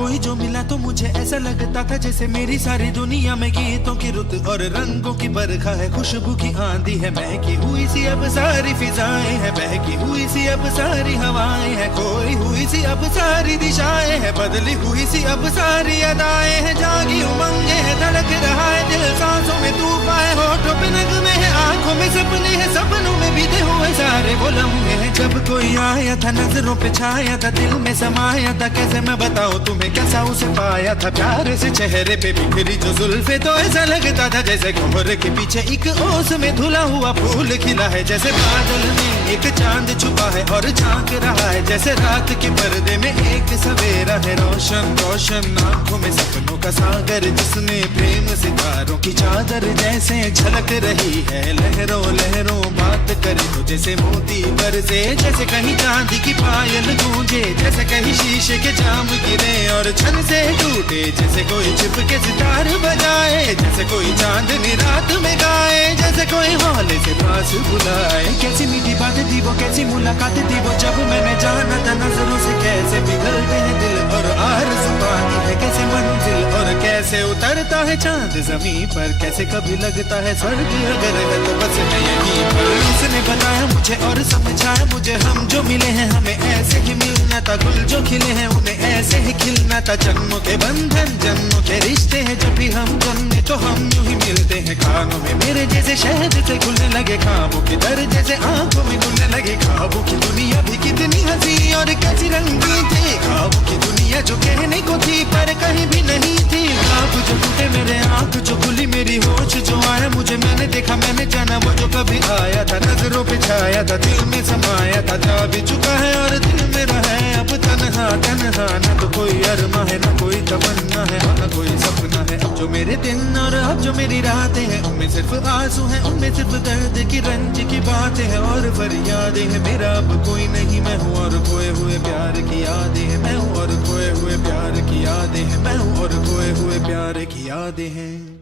कोई जो मिला तो मुझे ऐसा लगता था जैसे मेरी सारी दुनिया में गीतों की रुत और रंगों की बरखा है, खुशबू की आंधी है, महकी हुई सी अब सारी फिजाएं हैं, बहकी हुई सी अब सारी हवाएं हैं, खोई हुई सी अब सारी दिशाएं हैं, बदली हुई सी अब सारी अदाएं हैं, जागी उमंगे है, धड़क रहा है दिल, सांसों में तूफान है, होठों पे नगमे है, आंखों में सपने हैं, सपनों में बीते हुए सारे वो लम्हे हैं। जब कोई आया था नजरों पे छाया था, दिल में समाया था, कैसे मैं बताऊं तुम्हें कैसा उसे पाया था, प्यार से चेहरे पे बिखरी जो जुल्फे, तो ऐसा लगता था जैसे कोहरे के पीछे एक ओस में धुला हुआ फूल खिला है, जैसे बादल में एक चांद छुपा है और झांक रहा है, जैसे रात के पर्दे में एक सवेरा है, रोशन रोशन आंखों में सपनों का सागर, जिसमें प्रेम सितारों की चादर जैसे झलक रही है, लहरों लहरों बात करे तो जैसे मोती बरसे, जैसे कहीं चांदी की पायल गूंजे, जैसे कहीं शीशे के जाम गिरे और छन से टूटे, जैसे कोई छिप के सितार बजाए, जैसे कोई चांदनी रात में गाए, जैसे कोई हौले से पास बुलाए। कैसी मीठी बातें थी वो, कैसी मुलाकातें थी वो, जब मैंने जाना था नजरों से कैसे पिघलते हैं दिल और आरज़ू पानी है कैसे मंजिल, और कैसे उतरता है चांद जमीन पर, कैसे कभी लगता है स्वर्ग अगर है तो बस मैं यहीं पर। उसने बताया मुझे और समझाया मुझे, हम जो मिले हैं हमें ऐसे ही मिलना था, गुल जो खिले हैं उन्हें ऐसे ही खिलना था, जन्मों के बंधन जन्मों के रिश्ते हैं, जब भी हम जन्मे तो हम यूं ही मिलते हैं, खानों में मेरे जैसे शहद से घुलने लगे, ख्वाबों के दर जैसे आंखों में घुलने लगे, ख्वाबों की दुनिया भी कितनी हंसी और कैसी रंगीन थी, ख्वाबों की दुनिया जो कहने को थी पर कहीं भी नहीं थी, ख्वाब जो टूटे मेरे आंख जो खुली मेरी होश जो आया मुझे, मैंने देखा मैंने जाना वो जो कभी आया था, नजरों पे छाया था, दिल में समाया था, जा भी चुका है और दिल में रहा है अब तन्हा तन्हा, न तो कोई अरमा है न कोई तमन्ना है न कोई सपना है, अब जो मेरे दिन और अब जो मेरी रातें हैं उनमें सिर्फ आंसू हैं, उनमें सिर्फ दर्द की रंज की बातें हैं और फरियादें हैं, मेरा अब कोई नहीं मैं हूँ और खोए हुए प्यार की यादें हैं, मैं हूँ और खोए हुए प्यार की यादें हैं, मैं हूँ और खोए हुए प्यार की यादें हैं।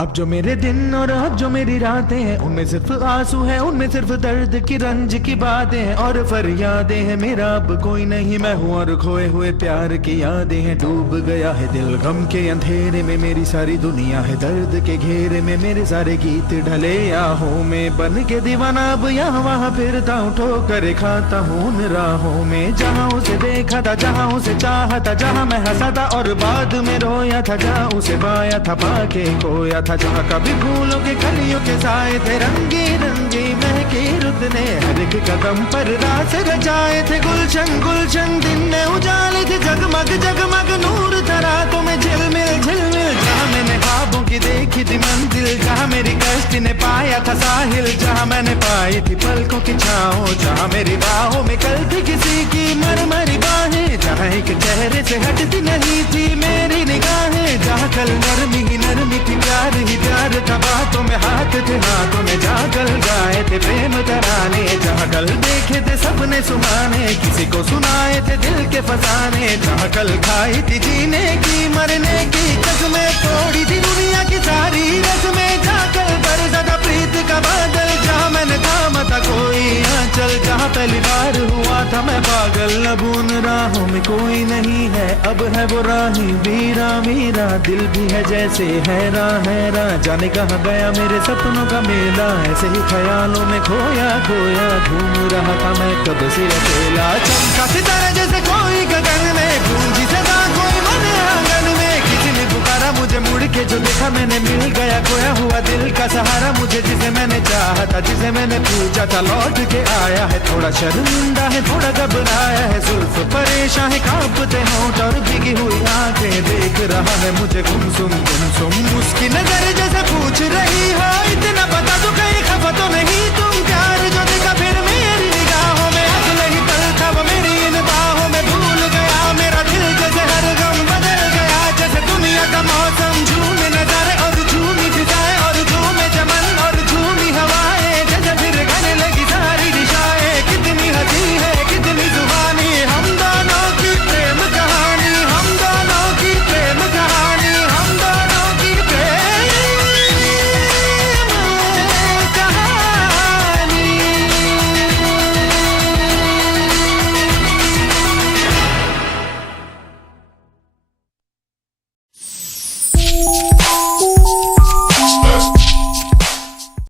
अब जो मेरे दिन और अब जो मेरी रातें हैं उनमें सिर्फ आंसू हैं, उनमें सिर्फ दर्द की रंज की बातें हैं और फरियादें हैं, मेरा अब कोई नहीं मैं हूँ और खोए हुए प्यार की यादें हैं, डूब गया है दिल गम के अंधेरे में, मेरी सारी दुनिया है दर्द के घेरे में, मेरे सारे गीत ढले आहों में, बन के दीवाना अब यहाँ वहाँ फिरता हूँ, ठोकर खाता हूँ उन राहों में, जहाँ उसे देखा था जहाँ उसे चाहा था, जहाँ मैं हंसा था और बाद में रोया था, जहाँ उसे पाया था पाके खोया था, जहाँ कभी फूलों के कलियों के साए थे, रंगी रंगी महके रुत ने हर एक कदम पर रास रचाए थे, गुलशन गुलशन दिन में उजाले थे, जगमग जगमग नूर था रातों में झिलमिल झिलमिल, जहाँ मैंने ख्वाबों की देखी थी मंजिल, जहाँ मेरी कश्ती ने पाया था साहिल, जहाँ मैंने पाई थी पलकों की छाँव, जहाँ मेरी बाहों में कल थी किसी की मरमरी बाहें, जहाँ एक चेहरे से हटती नहीं थी मेरी निगाहें, जहाँ कल नरमी ही नरमी थी प्यार ही प्यार था, बातों में हाथ थे हाथों में, जहाँ कल गाए थे प्रेम तराने, जहाँ कल देखे थे सपने सुहाने, किसी को सुनाए थे दिल के फसाने, जहाँ कल खाई थी जीने की मरने की कसमें, तोड़ी थी दुनिया की सारी रस्में, जहाँ कल बरसा था प्रीत का बादल, जहाँ मैंने थामा था कोई आंचल, जहाँ पहली बार हुआ था मैं पागल, अब उन राहों में कोई नहीं है, अब है वो राही वीरा मीरा, दिल भी है जैसे हैरान हैरान, जाने कहाँ गया मेरे सपनों का मेला, ऐसे ही ख्यालों में खोया खोया घूम रहा था मैं कब से अकेला, चमका सितारा जैसे कोई गगन में, गूंजी सदा कोई मन आंगन में, किसी ने पुकारा मुझे मुड़ के जो देखा मैंने मिल गया खोया हुआ दिल का सहारा मुझे, जिसे मैंने चाहा था, जिसे मैंने पूछा था, लौट के आया है। थोड़ा शर्मिंदा है, थोड़ा घबराया है, जुल्फ परेशान है, कांपते होंठ और भीगी हुई आंखें, देख रहा है मुझे गुमसुम गुमसुम। उसकी नजर